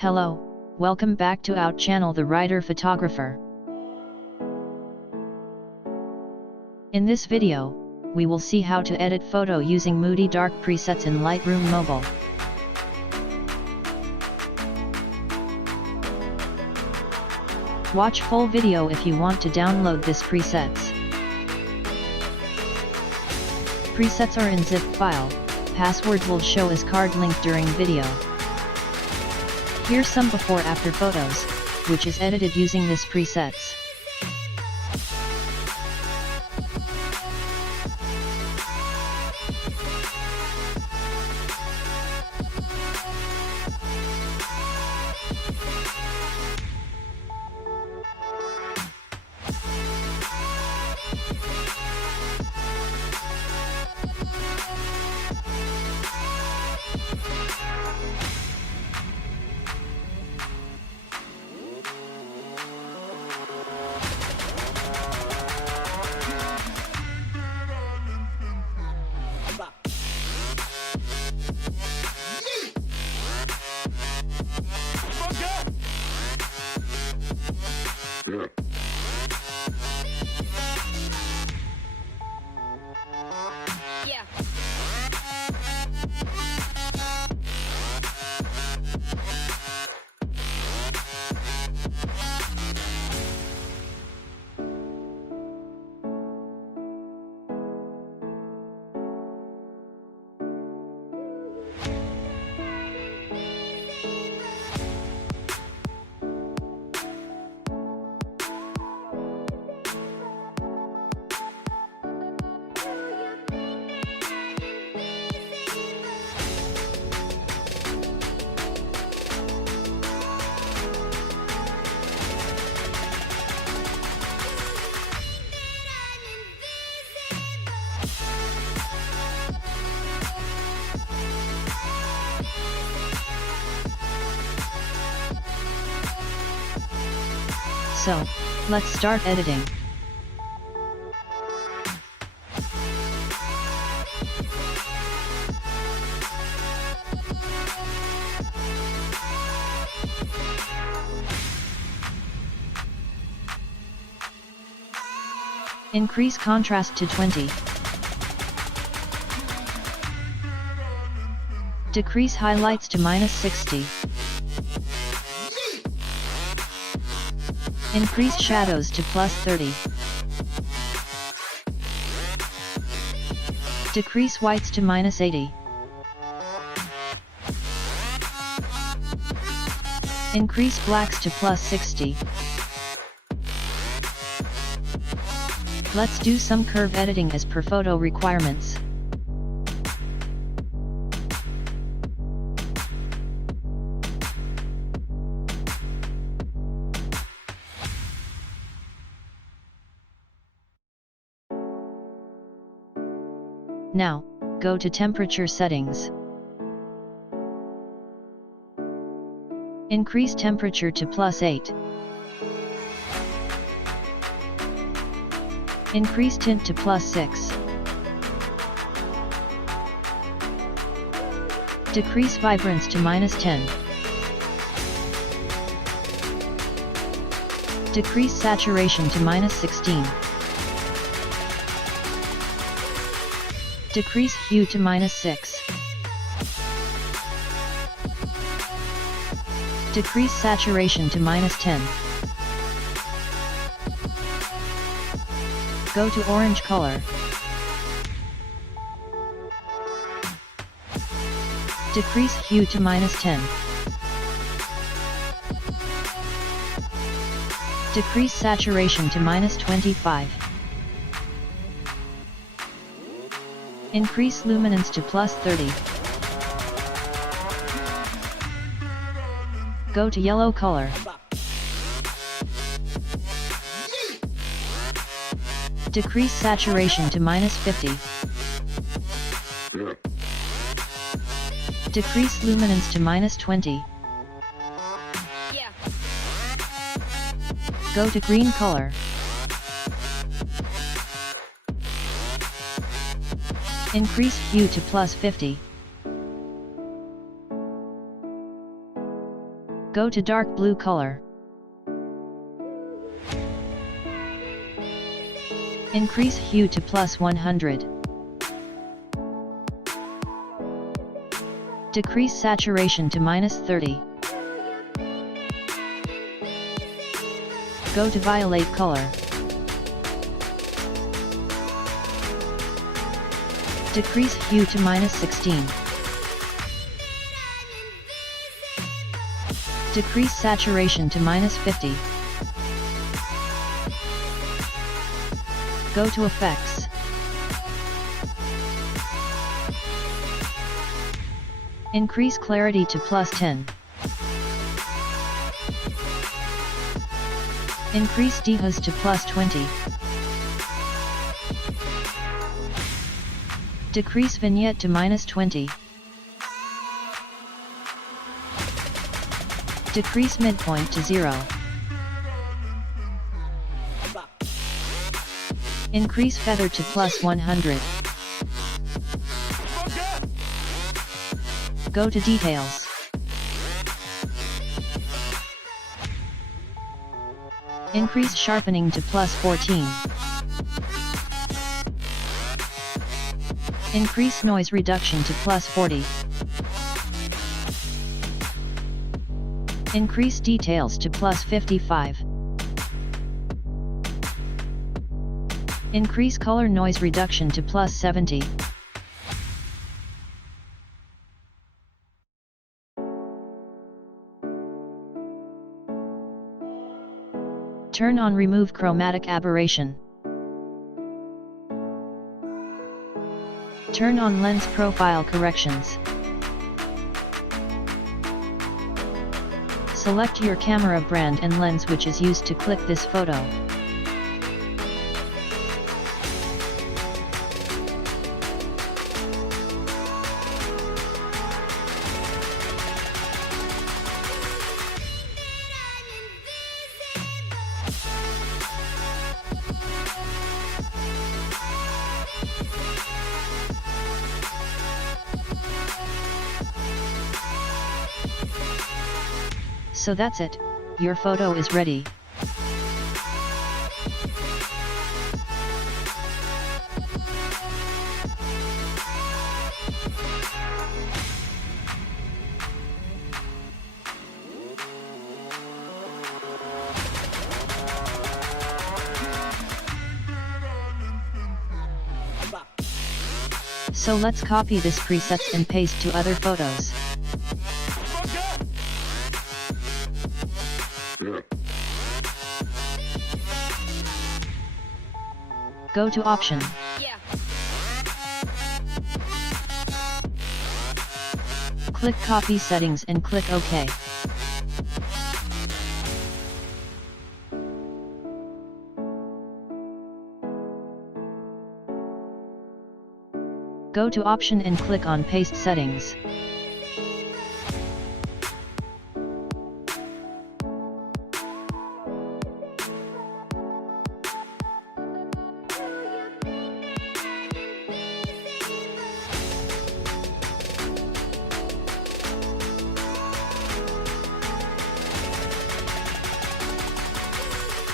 Hello, welcome back to our channel The Writer Photographer. In this video, we will see how to edit photo using Moody Dark presets in Lightroom Mobile. Watch full video if you want to download this presets. Presets are in zip file, password will show as card link during video. Here's some before-after photos, which is edited using this presets. So, let's start editing. Increase contrast to 20. Decrease highlights to -60. Increase shadows to +30. Decrease whites to -80. Increase blacks to +60. Let's do some curve editing as per photo requirements. Now, go to temperature settings. Increase temperature to +8. Increase tint to +6. Decrease vibrance to -10. Decrease saturation to -16. Decrease hue to -6. Decrease saturation to -10. Go to orange color. Decrease hue to -10. Decrease saturation to -25. Increase luminance to +30. Go to yellow color. Decrease saturation to -50. Decrease luminance to -20. Go to green color. Increase hue to +50. Go to dark blue color. Increase hue to +100. Decrease saturation to -30. Go to violet color. Decrease hue to -16. Decrease saturation to -50. Go to effects. Increase clarity to +10. Increase dehaz to +20. Decrease vignette to -20. Decrease midpoint to 0. Increase feather to +100. Go to details. Increase sharpening to +14. Increase noise reduction to +40. Increase details to +55. Increase color noise reduction to +70. Turn on remove chromatic aberration. Turn on lens profile corrections. Select your camera brand and lens which is used to click this photo. So that's it, your photo is ready. So let's copy this presets and paste to other photos. Go to option. Click copy settings and click OK. Go to option and click on paste settings.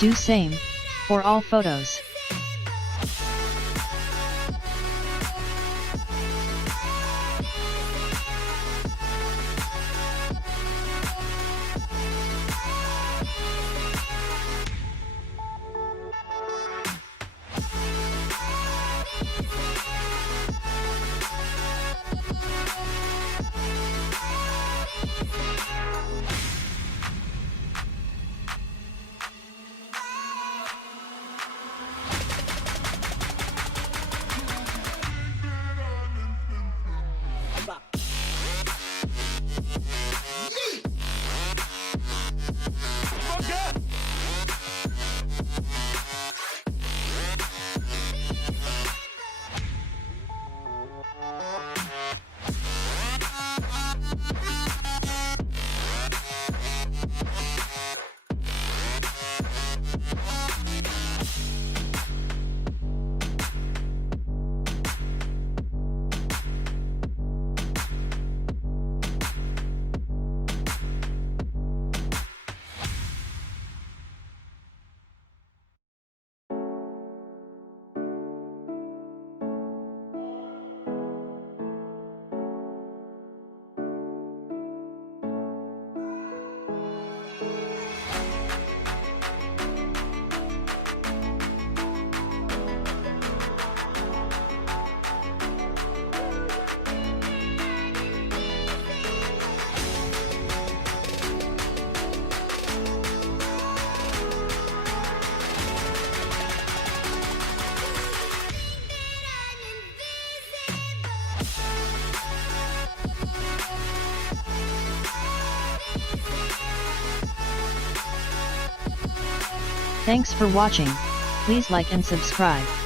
Do same for all photos. Thanks for watching. Please like and subscribe.